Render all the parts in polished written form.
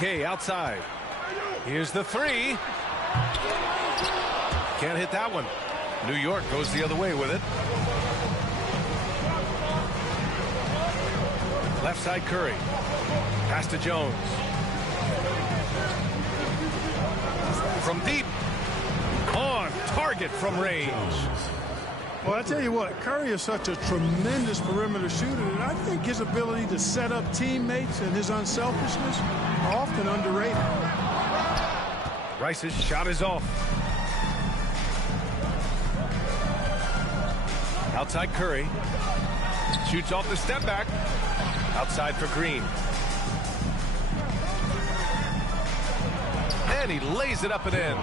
Gay outside. Here's the three. Can't hit that one. New York goes the other way with it. Left side Curry. Pass to Jones. From deep. On target from range. Well, I tell you what, Curry is such a tremendous perimeter shooter, and I think his ability to set up teammates and his unselfishness are often underrated. Rice's shot is off. Outside Curry. Shoots off the step back. Outside for Green. And he lays it up and in.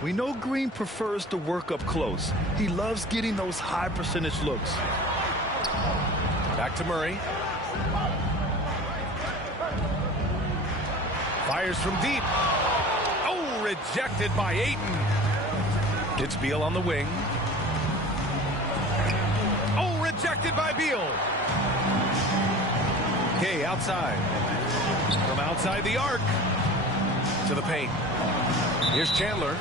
We know Green prefers to work up close. He loves getting those high percentage looks. Back to Murray. Fires from deep. Oh, rejected by Ayton. It's Beal on the wing. Oh, rejected by Beal. Gay outside. From outside the arc. To the paint. Here's Chandler.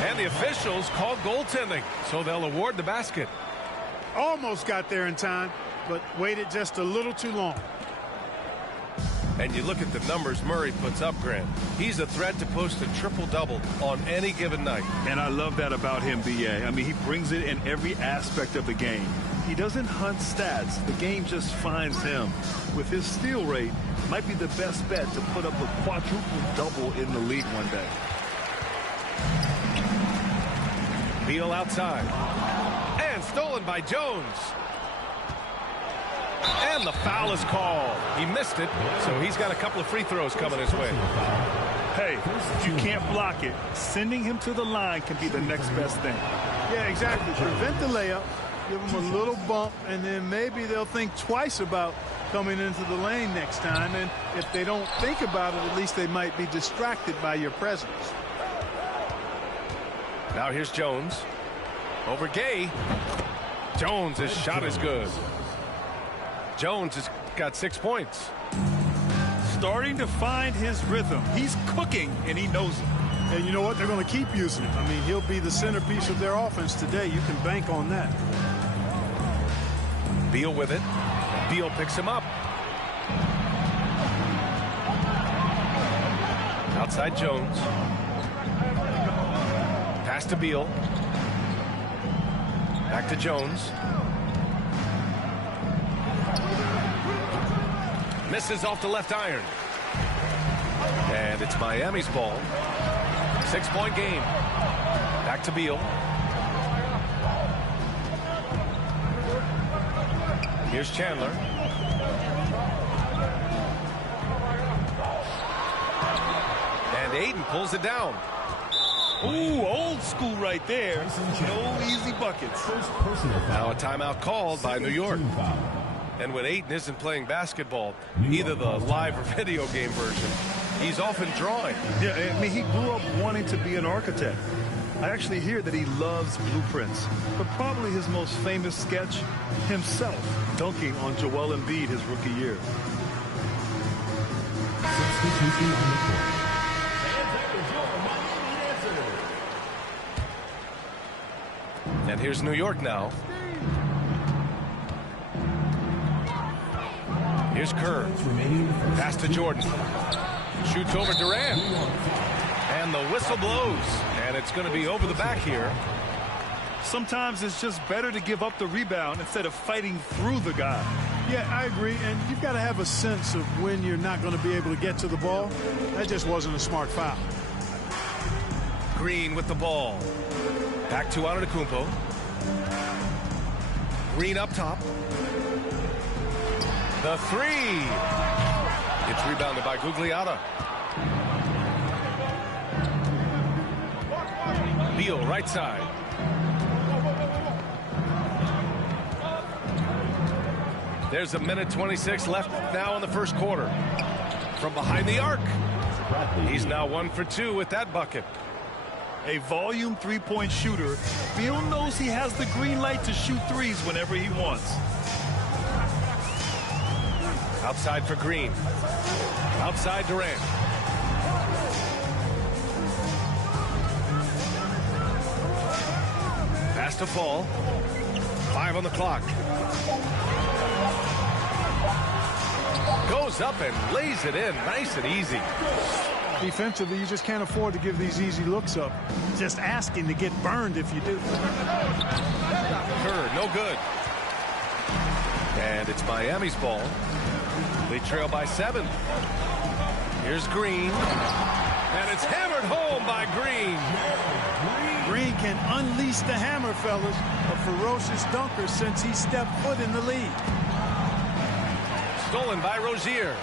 And the officials call goaltending, so they'll award the basket. Almost got there in time, but waited just a little too long. And you look at the numbers Murray puts up, Grant. He's a threat to post a triple-double on any given night. And I love that about him, B.A. I mean, he brings it in every aspect of the game. He doesn't hunt stats. The game just finds him. With his steal rate, might be the best bet to put up a quadruple-double in the league one day. Beal outside. And stolen by Jones. And the foul is called. He missed it, so he's got a couple of free throws coming his way. Hey, if you can't block it, sending him to the line can be the next best thing. Yeah, exactly. Prevent the layup, give them a little bump, and then maybe they'll think twice about coming into the lane next time. And if they don't think about it, at least they might be distracted by your presence. Now here's Jones. Over Gay. Jones' shot is good. Jones has got 6 points. Starting to find his rhythm. He's cooking, and he knows it. And you know what? They're going to keep using him. I mean, he'll be the centerpiece of their offense today. You can bank on that. Beal with it. Beal picks him up. Outside Jones. Pass to Beal. Back to Jones. Misses off the left iron. And it's Miami's ball. 6-point game. Back to Beal. Here's Chandler. And Ayton pulls it down. Ooh, old school right there. No easy buckets. Now a timeout called by New York. And when Ayton isn't playing basketball, either the live or video game version, he's often drawing. Yeah, I mean, he grew up wanting to be an architect. I actually hear that he loves blueprints, but probably his most famous sketch, himself dunking on Joel Embiid his rookie year. And here's New York now. Here's Kerr. Pass to Jordan. Shoots over Durant. And the whistle blows. And it's going to be over the back here. Sometimes it's just better to give up the rebound instead of fighting through the guy. Yeah, I agree. And you've got to have a sense of when you're not going to be able to get to the ball. That just wasn't a smart foul. Green with the ball. Back to Antetokounmpo. Green up top. The three. It's rebounded by Gugliotta. Beal right side. There's a minute 26 left now in the first quarter. From behind the arc. He's now 1 for 2 with that bucket. A volume three-point shooter, Beal knows he has the green light to shoot threes whenever he wants. Outside for Green. Outside Durant. Pass to fall. 5 on the clock. Goes up and lays it in. Nice and easy. Defensively, you just can't afford to give these easy looks up. Just asking to get burned if you do. Kerr, no good. And it's Miami's ball. They trail by 7. Here's Green. And it's hammered home by Green. Green can unleash the hammer, fellas. A ferocious dunker since he stepped foot in the league. Stolen by Rozier.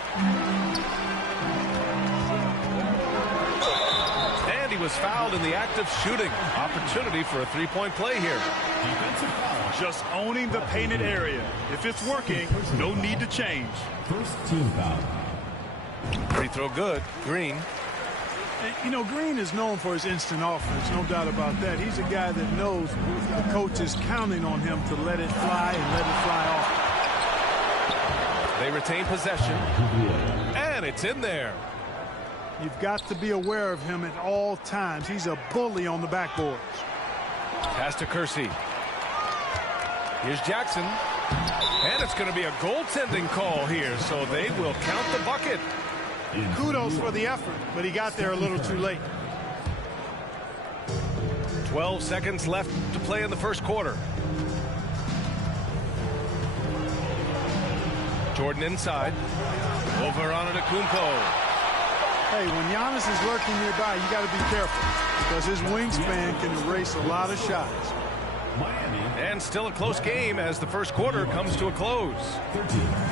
And he was fouled in the act of shooting. Opportunity for a three-point play here. Just owning the painted area. If it's working, no need to change. First team foul. Free throw good. Green. And, you know, Green is known for his instant offense, no doubt about that. He's a guy that knows the coach is counting on him to let it fly and let it fly off. They retain possession. And it's in there. You've got to be aware of him at all times. He's a bully on the backboards. Pass to Kersey. Here's Jackson. And it's going to be a goaltending call here, so they will count the bucket. Kudos for the effort, but he got there a little too late. 12 seconds left to play in the first quarter. Jordan inside. Over on Antetokounmpo. Hey, when Giannis is lurking nearby, you got to be careful because his wingspan can erase a lot of shots. And still a close game as the first quarter comes to a close.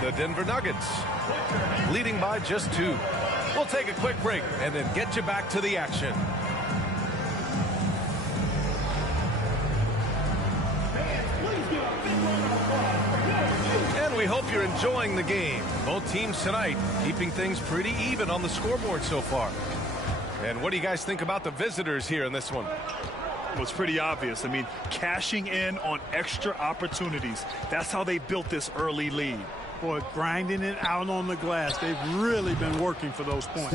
The Denver Nuggets leading by just 2. We'll take a quick break and then get you back to the action. And we hope you're enjoying the game. Both teams tonight keeping things pretty even on the scoreboard so far. And what do you guys think about the visitors here in this one? Well, it's pretty obvious. I mean, cashing in on extra opportunities. That's how they built this early lead. Boy, grinding it out on the glass. They've really been working for those points.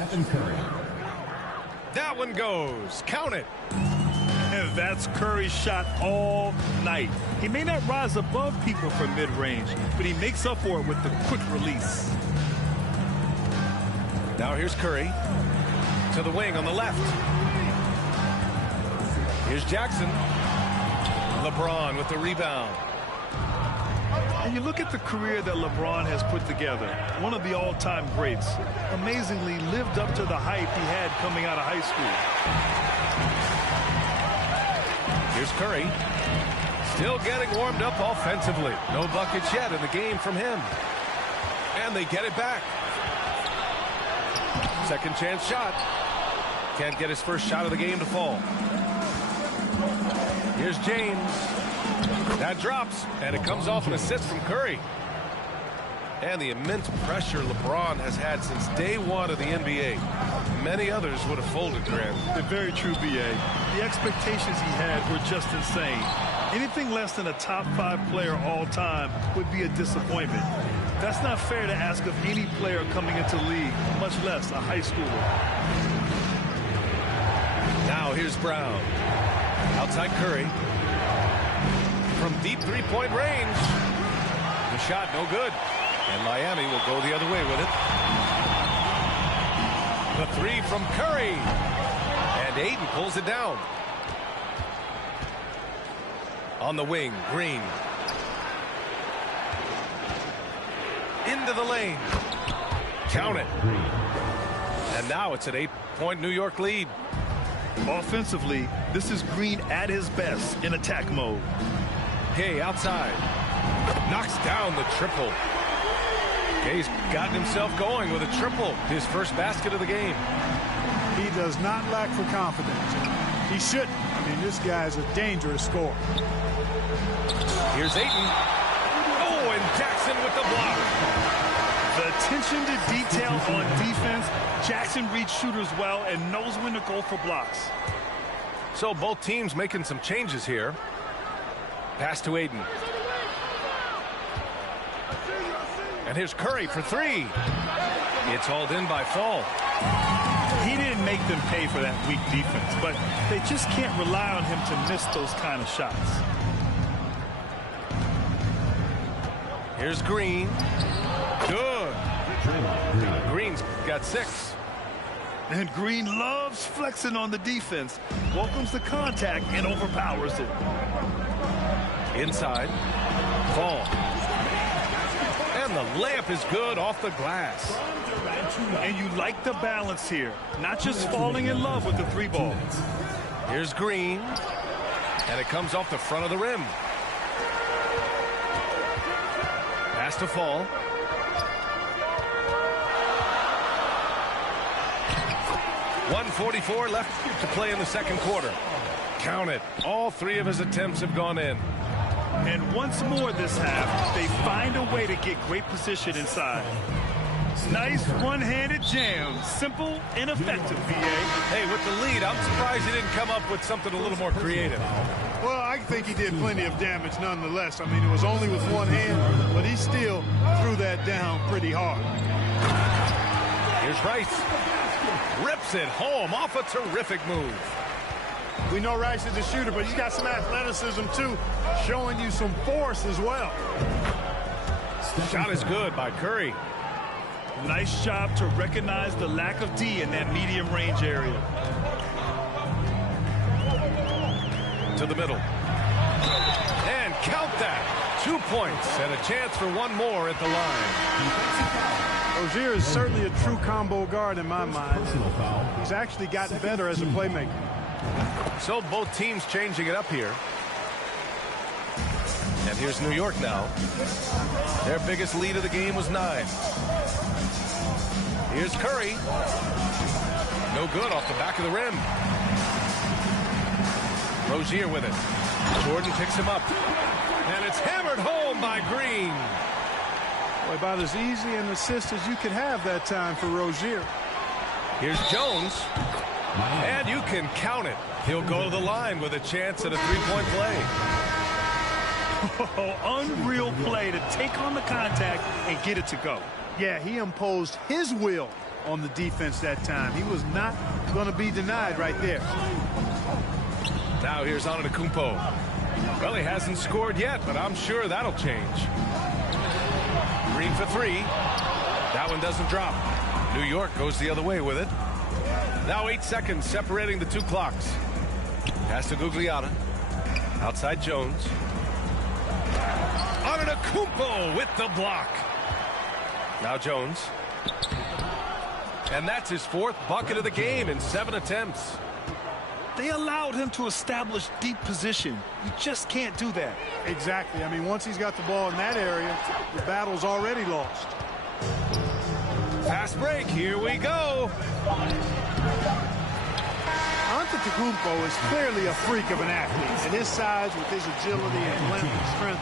That one goes. Count it. And that's Curry's shot all night. He may not rise above people from mid-range, but he makes up for it with the quick release. Now here's Curry to the wing on the left. Here's Jackson. LeBron with the rebound. And you look at the career that LeBron has put together, one of the all-time greats. Amazingly lived up to the hype he had coming out of high school. Here's Curry. Still getting warmed up offensively. No buckets yet in the game from him. And they get it back. Second chance shot. Can't get his first shot of the game to fall. Here's James. That drops, and it comes off an assist from Curry. And the immense pressure LeBron has had since day one of the NBA. Many others would have folded, Grant. They're very true, B.A. The expectations he had were just insane. Anything less than a top 5 player all time would be a disappointment. That's not fair to ask of any player coming into the league, much less a high schooler. Now here's Brown. Outside Curry. From deep three-point range. The shot no good. And Miami will go the other way with it. The three from Curry. And Ayton pulls it down. On the wing, Green. Into the lane. Count it. And now it's an 8-point New York lead. Offensively, this is Green at his best in attack mode. Gay outside. Knocks down the triple. Gay's gotten himself going with a triple. His first basket of the game. He does not lack for confidence. He shouldn't. I mean, this guy's a dangerous scorer. Here's Ayton. Oh, and Jackson with the block. The attention to detail on defense. Jackson reads shooters well and knows when to go for blocks. So both teams making some changes here. Pass to Ayton. And here's Curry for 3. It's hauled in by Fall. He didn't make them pay for that weak defense, but they just can't rely on him to miss those kind of shots. Here's Green. Good. Green's got 6. And Green loves flexing on the defense. Welcomes the contact and overpowers it. Inside. Fall. And the layup is good off the glass. And you like the balance here. Not just falling in love with the 3-ball. Here's Green. And it comes off the front of the rim. Pass to Fall. .144 left to play in the second quarter. Count it. All 3 of his attempts have gone in. And once more this half, they find a way to get great position inside. Nice one-handed jam. Simple and effective, VA. Hey, with the lead, I'm surprised he didn't come up with something a little more creative. Well, I think he did plenty of damage nonetheless. I mean, it was only with one hand, but he still threw that down pretty hard. Here's Rice. Rips it home off a terrific move. We know Rice is a shooter, but he's got some athleticism, too, showing you some force as well. Shot is good by Curry. Nice job to recognize the lack of D in that medium range area. To the middle. And count that. 2 points and a chance for one more at the line. Rozier is certainly a true combo guard in my mind. He's actually gotten better as a playmaker. So both teams changing it up here. And here's New York now. Their biggest lead of the game was 9. Here's Curry. No good off the back of the rim. Rozier with it. Jordan picks him up. And it's hammered home by Green. Well, about as easy an assist as you could have that time for Rozier. Here's Jones. And you can count it. He'll go to the line with a chance at a 3-point play. Oh, unreal play to take on the contact and get it to go. Yeah, he imposed his will on the defense that time. He was not going to be denied right there. Now here's Antetokounmpo. Well, he hasn't scored yet, but I'm sure that'll change. Green for 3. That one doesn't drop. New York goes the other way with it. Now 8 seconds separating the 2 clocks. Pass to Gugliotta. Outside Jones. Antetokounmpo with the block. Now Jones. And that's his 4th bucket of the game in 7 attempts. They allowed him to establish deep position. You just can't do that. Exactly. I mean, once he's got the ball in that area, the battle's already lost. Fast break. Here we go. Antetokounmpo is clearly a freak of an athlete. At his size, with his agility and length and strength.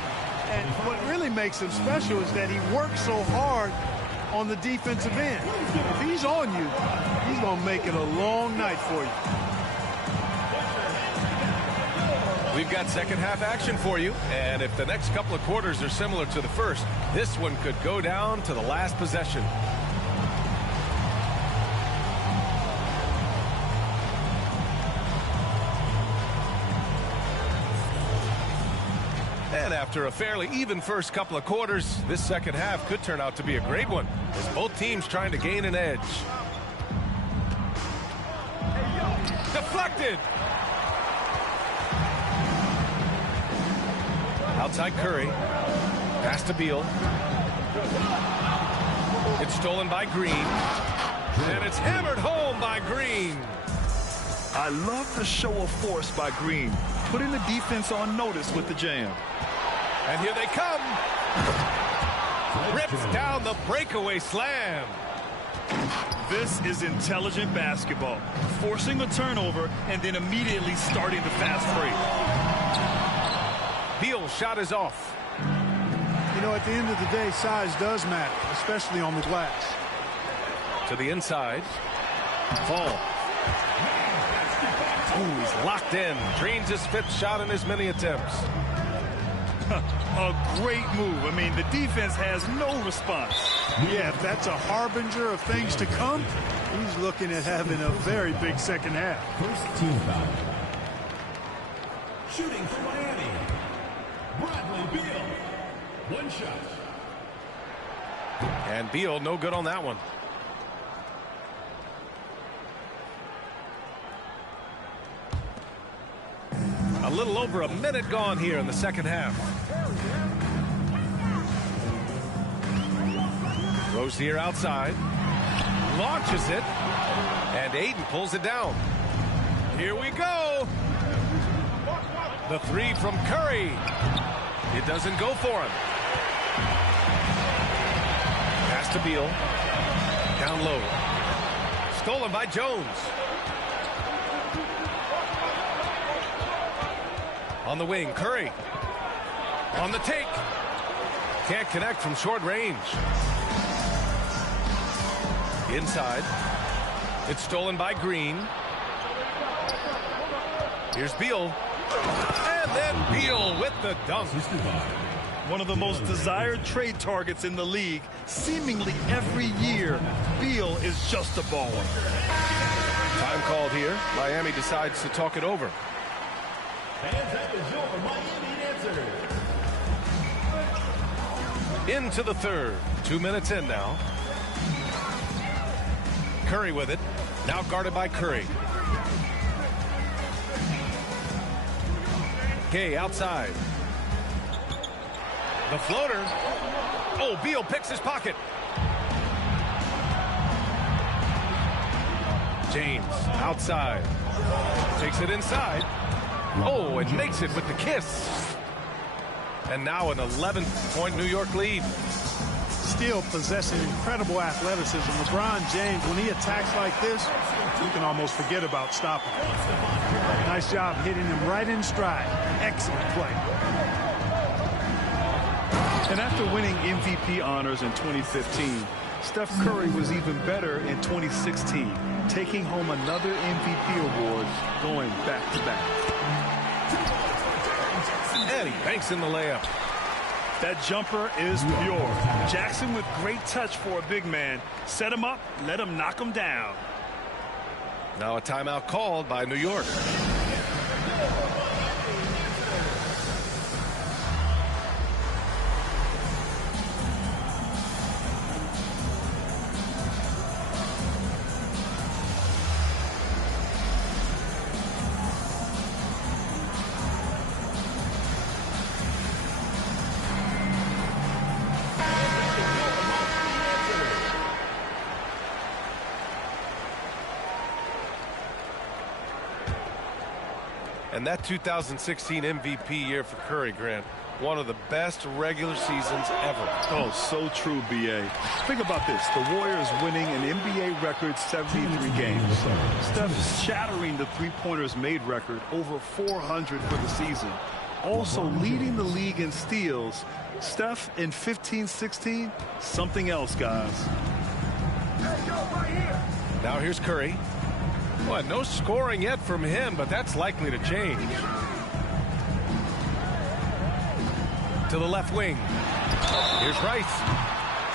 And what really makes him special is that he works so hard on the defensive end. If he's on you, he's going to make it a long night for you. We've got second half action for you, and if the next couple of quarters are similar to the first, this one could go down to the last possession. And after a fairly even first couple of quarters, this second half could turn out to be a great one, as both teams trying to gain an edge. Deflected! Outside Curry. Pass to Beal. It's stolen by Green. And it's hammered home by Green. I love the show of force by Green, putting the defense on notice with the jam. And here they come. Rips down the breakaway slam. This is intelligent basketball, forcing a turnover and then immediately starting the fast break. Beal's shot is off. You know, at the end of the day, size does matter, especially on the glass. To the inside. Fall. Ooh, he's locked in. Drains his 5th shot in as many attempts. A great move. I mean, the defense has no response. Yeah, if that's a harbinger of things to come, he's looking at having a very big second half. First team foul. Shooting for Miami, Bradley Beal. One shot. And Beal, no good on that one. A little over a minute gone here in the second half. Rozier outside. Launches it. And Ayton pulls it down. Here we go. The three from Curry. It doesn't go for him. Pass to Beal. Down low. Stolen by Jones. On the wing, Curry. On the take. Can't connect from short range. Inside. It's stolen by Green. Here's Beal. And then Beal with the dunk. One of the most desired trade targets in the league. Seemingly every year, Beal is just a baller. Time called here. Miami decides to talk it over. And that is your Miami answer. Into the third. 2 minutes in now. Curry with it. Now guarded by Curry. Gay outside. The floater. Oh, Beal picks his pocket. James outside. Takes it inside. Oh, and makes it with the kiss. And now an 11-point New York lead. Still possessing incredible athleticism. LeBron James, when he attacks like this, you can almost forget about stopping him. Nice job hitting him right in stride. Excellent play. And after winning MVP honors in 2015, Steph Curry was even better in 2016, taking home another MVP award, going back-to-back. And he banks in the layup. That jumper is pure. Jackson with great touch for a big man. Set him up, let him knock him down. Now a timeout called by New York. And that 2016 MVP year for Curry, Grant, one of the best regular seasons ever. Oh, so true, B.A. Think about this. The Warriors winning an NBA record 73 games. Steph shattering the three-pointers made record, over 400 for the season. Also leading the league in steals. Steph in 15-16, something else, guys. Now here's Curry. Well, no scoring yet from him, but that's likely to change. To the left wing. Here's Rice.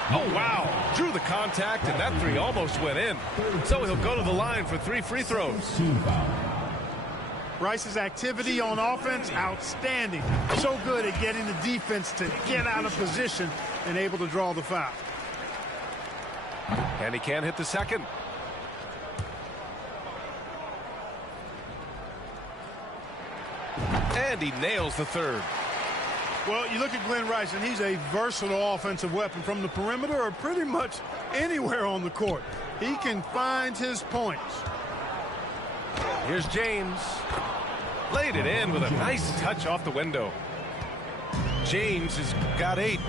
Oh, wow. Drew the contact, and that three almost went in. So he'll go to the line for 3 free throws. Rice's activity on offense, outstanding. So good at getting the defense to get out of position and able to draw the foul. And he can't hit the second. And he nails the third. Well, you look at Glenn Rice, and he's a versatile offensive weapon from the perimeter or pretty much anywhere on the court. He can find his points. Here's James. Laid it in with a nice touch off the window. James has got 8.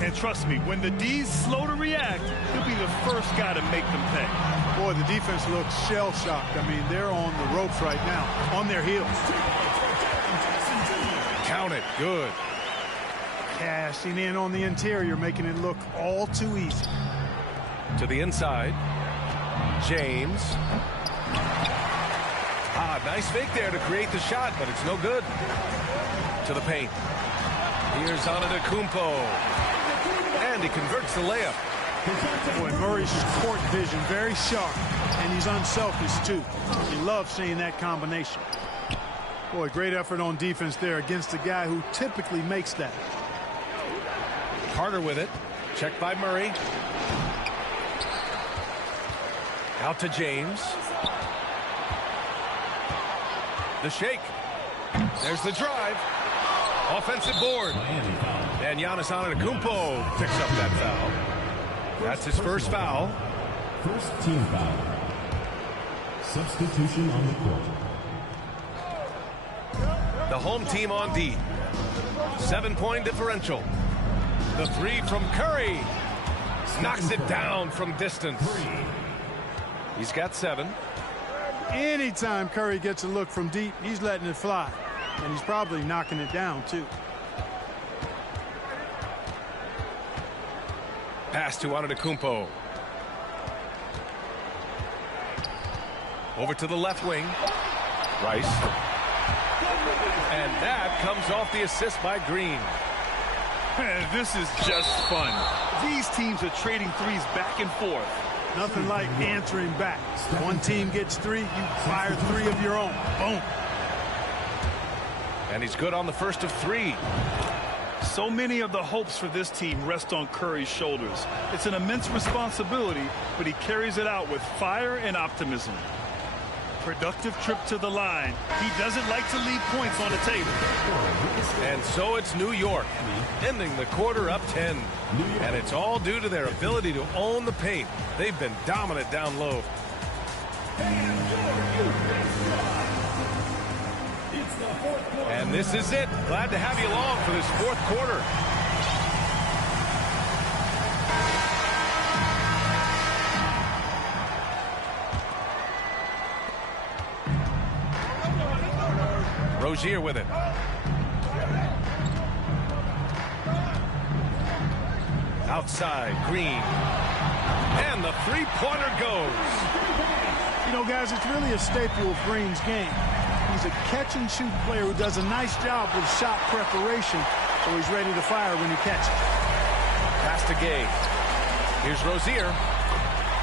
And trust me, when the D's slow to react, he'll be the first guy to make them pay. Boy, the defense looks shell-shocked. I mean, they're on the ropes right now, on their heels. Count it. Good. Cashing in on the interior, making it look all too easy. To the inside. James. Nice fake there to create the shot, but it's no good. To the paint. Here's Antetokounmpo. And he converts the layup. Boy, Murray's court vision very sharp, and he's unselfish too. You love seeing that combination. Boy, great effort on defense there against a guy who typically makes that. Carter with it. Checked by Murray. Out to James. The shake. There's the drive. Offensive board. And Giannis Antetokounmpo picks up that foul. That's his first foul. First team foul. Substitution on the court. The home team on D. 7-point differential. The three from Curry. Knocks it down from distance. He's got 7. Anytime Curry gets a look from deep, he's letting it fly. And he's probably knocking it down, too. Pass to Antetokounmpo. Over to the left wing. Rice. And that comes off the assist by Green. This is just fun. These teams are trading threes back and forth. Nothing like answering back. One team gets 3, you fire 3 of your own. Boom. And he's good on the first of 3. So many of the hopes for this team rest on Curry's shoulders. It's an immense responsibility, but he carries it out with fire and optimism. Productive trip to the line. He doesn't like to leave points on the table. And so it's New York, ending the quarter up 10. And it's all due to their ability to own the paint. They've been dominant down low. And this is it. Glad to have you along for this fourth quarter. Rozier with it. Outside, Green. And the three-pointer goes. You know, guys, it's really a staple of Green's game. He's a catch-and-shoot player who does a nice job with shot preparation, so he's ready to fire when he catches. Pass to Gay. Here's Rozier.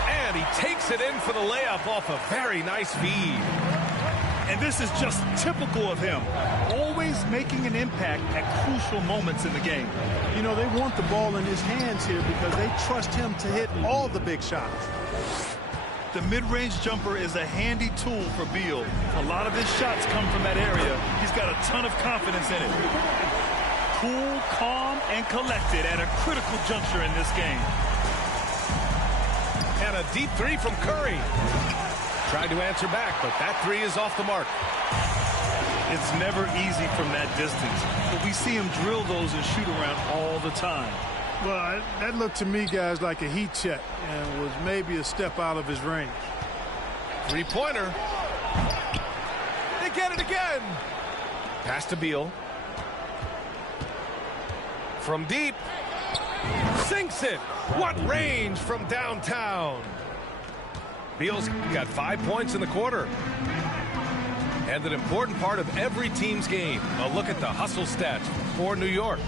And he takes it in for the layup off a very nice feed. And this is just typical of him. Always making an impact at crucial moments in the game. You know, they want the ball in his hands here because they trust him to hit all the big shots. The mid-range jumper is a handy tool for Beal. A lot of his shots come from that area. He's got a ton of confidence in it. Cool, calm, and collected at a critical juncture in this game. And a deep 3 from Curry. Tried to answer back, but that 3 is off the mark. It's never easy from that distance, but we see him drill those and shoot around all the time. Well, that looked to me, guys, like a heat check and was maybe a step out of his range. Three-pointer. They get it again. Pass to Beal. From deep. Sinks it. What range from downtown. Beal's got 5 points in the quarter. And an important part of every team's game. A look at the hustle stats for New York.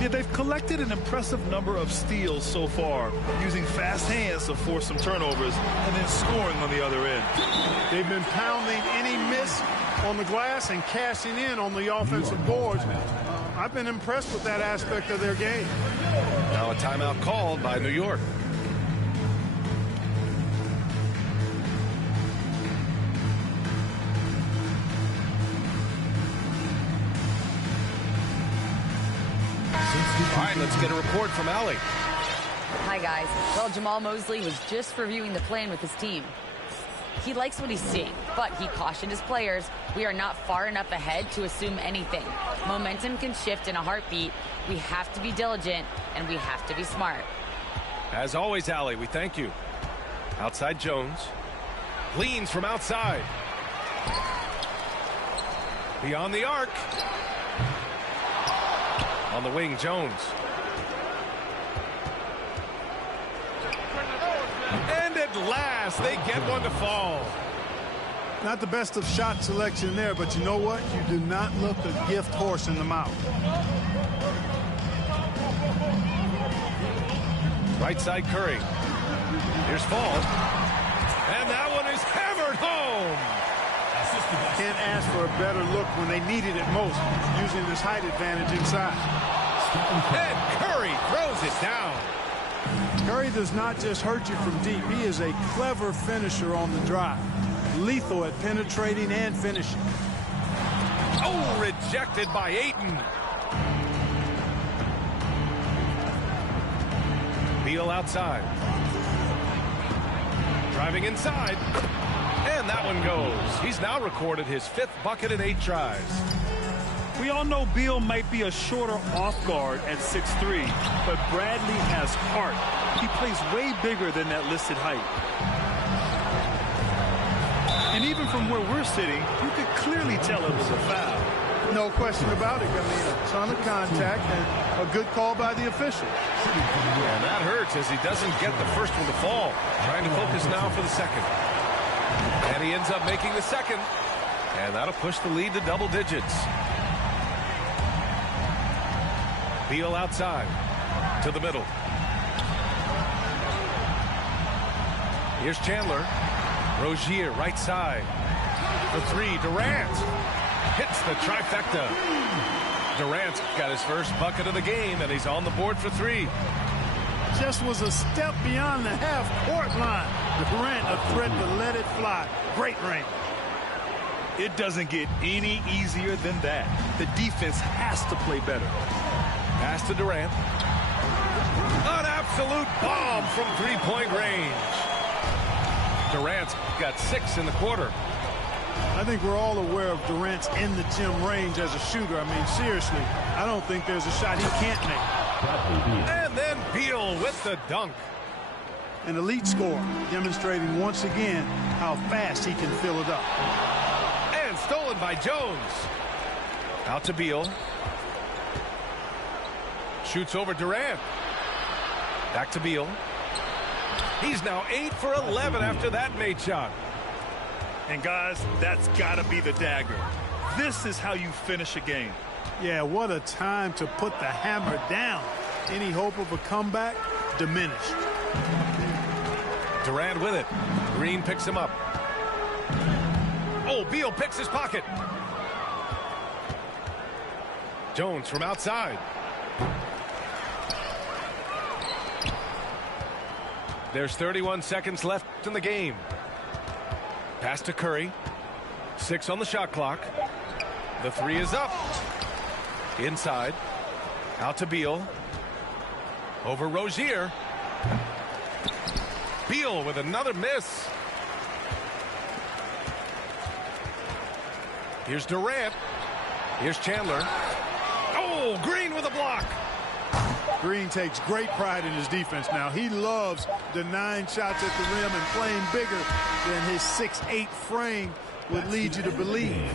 Yeah, they've collected an impressive number of steals so far, using fast hands to force some turnovers and then scoring on the other end. They've been pounding any miss on the glass and cashing in on the offensive boards. I've been impressed with that aspect of their game. Now a timeout called by New York. All right, let's get a report from Allie. Hi, guys. Well, Jamal Mosley was just reviewing the plan with his team. He likes what he's seeing, but he cautioned his players, we are not far enough ahead to assume anything. Momentum can shift in a heartbeat. We have to be diligent, and we have to be smart. As always, Allie, we thank you. Outside Jones. Leans from outside. Beyond the arc. On the wing, Jones. And at last, they get one to fall. Not the best of shot selection there, but you know what? You do not look a gift horse in the mouth. Right side Curry. Here's Fall. And that one is hammered home. Can't ask for a better look when they needed it most, using this height advantage inside. And Curry throws it down. Curry does not just hurt you from deep. He is a clever finisher on the drive. Lethal at penetrating and finishing. Oh, rejected by Ayton. Beal outside. Driving inside. And that one goes. He's now recorded his 5th bucket in 8 tries. We all know Beal might be a shorter off guard at 6'3", but Bradley has heart. He plays way bigger than that listed height. And even from where we're sitting, you could clearly tell it was a foul. No question about it. I mean, a ton of contact and a good call by the official. And that hurts as he doesn't get the first one to fall. Trying to focus now for the second. And he ends up making the second. And that'll push the lead to double digits. Beal outside to the middle. Here's Chandler. Rozier right side. The 3, Durant. Hits the trifecta. Durant got his first bucket of the game, and he's on the board for 3. Just was a step beyond the half-court line. Durant a threat to let it fly. Great range. It doesn't get any easier than that. The defense has to play better. Pass to Durant. An absolute bomb from 3-point range. Durant's got 6 in the quarter. I think we're all aware of Durant's in-the-gym range as a shooter. I mean, seriously, I don't think there's a shot he can't make. And then Beal with the dunk. An elite scorer, demonstrating once again how fast he can fill it up. And stolen by Jones. Out to Beal. Shoots over Durant. Back to Beal. He's now 8 for 11 after that made shot. And guys, that's got to be the dagger. This is how you finish a game. Yeah, what a time to put the hammer down. Any hope of a comeback diminished. Durant with it. Green picks him up. Oh, Beal picks his pocket. Jones from outside. There's 31 seconds left in the game. Pass to Curry. 6 on the shot clock. The 3 is up. Inside. Out to Beal. Over Rozier. Beal with another miss. Here's Durant. Here's Chandler. Oh, Green with a block. Green takes great pride in his defense now. He loves denying shots at the rim and playing bigger than his 6'8" frame would lead you to believe.